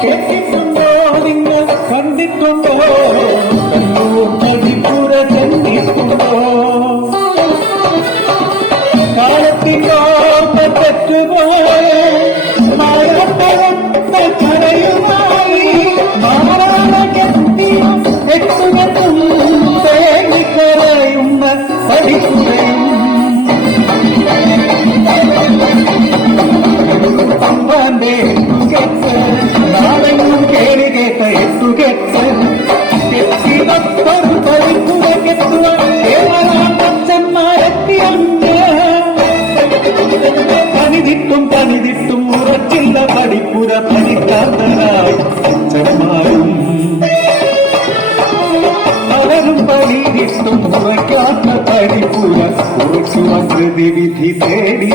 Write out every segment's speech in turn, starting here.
കേട്ടിട്ടുണ്ടോ നിങ്ങൾ കണ്ടിട്ടുണ്ടോ പടിപ്പുര ചെന്നിട്ടുണ്ടോ കാലത്തിനോർമ്മ തെറ്റുപോയ മായാട്ടവത്ത കരയുമായി മാറാകെത്തിയ എട്ടുകെട്ടും തേങ്ങിക്കരയുന്ന പടിപ്പുരയും തമ്പാന്റെ എട്ടുകെട്ട് നാളെയും കേളി കേട്ട എട്ടുകെട്ട് കെട്ടിടത്തൊരു പടിപ്പുര കെട്ടുവാൻ അച്ഛന്മാരെത്തിയങ്ങ് പണിതിട്ടും ഉറച്ചില്ല പടിപ്പുര പണിക്കാത്തതായി അച്ഛന്മാരും അവരും പണിതിട്ടും ഉറക്കാത്ത പടിപ്പുര ഉറക്കുവാൻ പ്രതിവിധി തേടി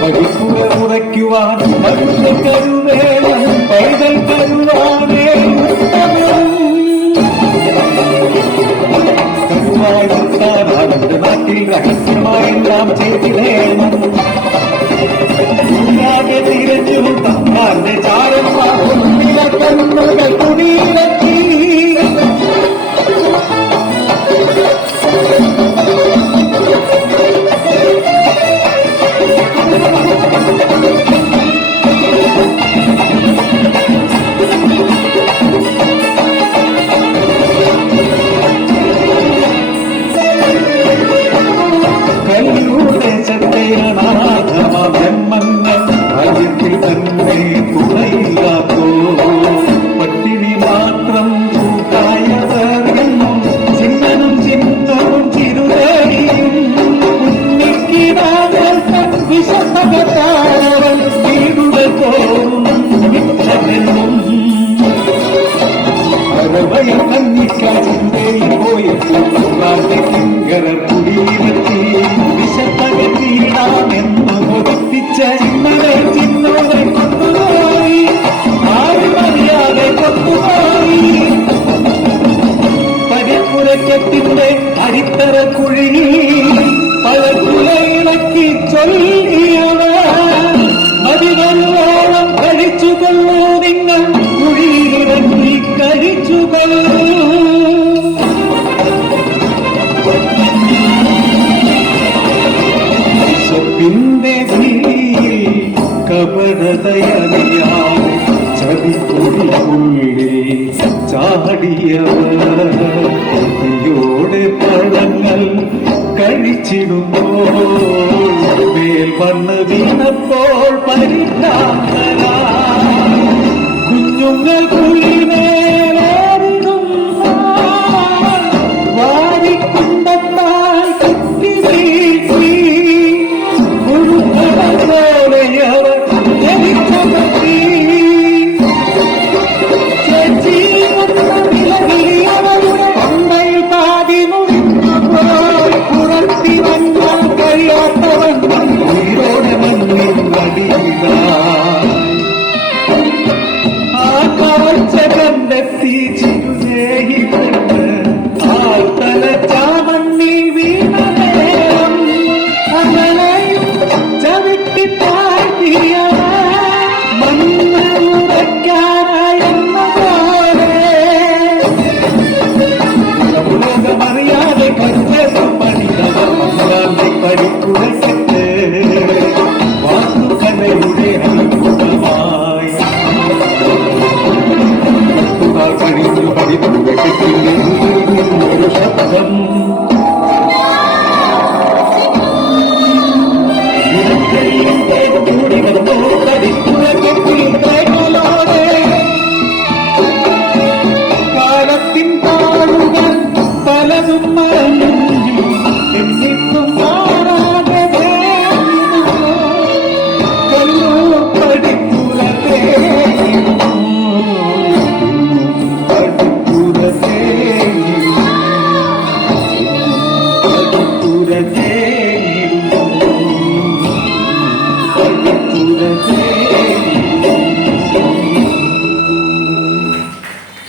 പടിപ്പുര ഉറയ്ക്കുവാൻ മനുഷ്യ കരുവേണം പൈതൽ കരുവാനേ അവന്റെ നാട്ടിൽ രഹസ്യമായെല്ലാം ചെയ്തിടേണം തിരഞ്ഞു തമ്പാന്റെ ചാരന്മാർ കുടിയിലെത്തി ബ്രഹ്മങ്ങൾ രാജ്യത്തിൽ തന്നെ തുണയില്ലാത്തോ പട്ടിണി മാത്രം കൂട്ടായവരെന്നും ചിന്തനും ചിരുതയും കുഞ്ഞിക്കിടാവൻ വിശപ്പകത്താരവൻ വീടുകൾ തോന്നും വിറ്റതെന്നും അരവയിൽ കന്നിക്കാൻ ചിന്തയിൽ പോയ കിങ്കര കുടിയിലെത്തി വിശപ്പകത്തിയിടാമെന്ന് കൊതിപ്പിച്ച ചിന്നോടെ കൊണ്ടുപോയി ആരുമറിയാതെ കൊണ്ടുപോയി പടിപ്പുരക്കത്തിന്റെ അടിത്തറ കുഴിയിൽ പഴക്കുലയിളക്കി ചൊല്ലിയവർ മതികളോളം കഴിച്ചുകൊള്ളൂ നിങ്ങൾ കുഴിയിലിറങ്ങി കഴിച്ചുകൊള്ളൂ ിന്റെ ഭീതിയിൽ കപടതയറിയാതെ ചതിക്കുള്ളിൽ ചാടിയവയോടെ പഴങ്ങൾ കഴിച്ചിടുമ്പോൾ മേൽ വന്ന് വീണപ്പോൾ പരിഭ്രാന്തരാ കുഞ്ഞുങ്ങൾ കുളിമേലേറിടും വാരിക്കുണ്ടത്താൽ കുത്തി വീഴ്ത്തി കണ്ടെത്തി ചിരുനേഹിതണ്ട് ആൾത്തല ചാമണ്ണി വീണ നേരം അമലയും ചവിട്ടി താഴ്ത്തിയ മണ്ണുറയ്ക്കാനായെന്ന പോലെ ലോകമറിയാതെ കച്ചേസം പണിതവർ മന്ത്രാന്തി പടിപ്പുരക്കെട്ട് വാസ്തുകലയുടെ അത്ഭുതമായി കഴിഞ്ഞു പടിപ്പുരക്കെട്ട്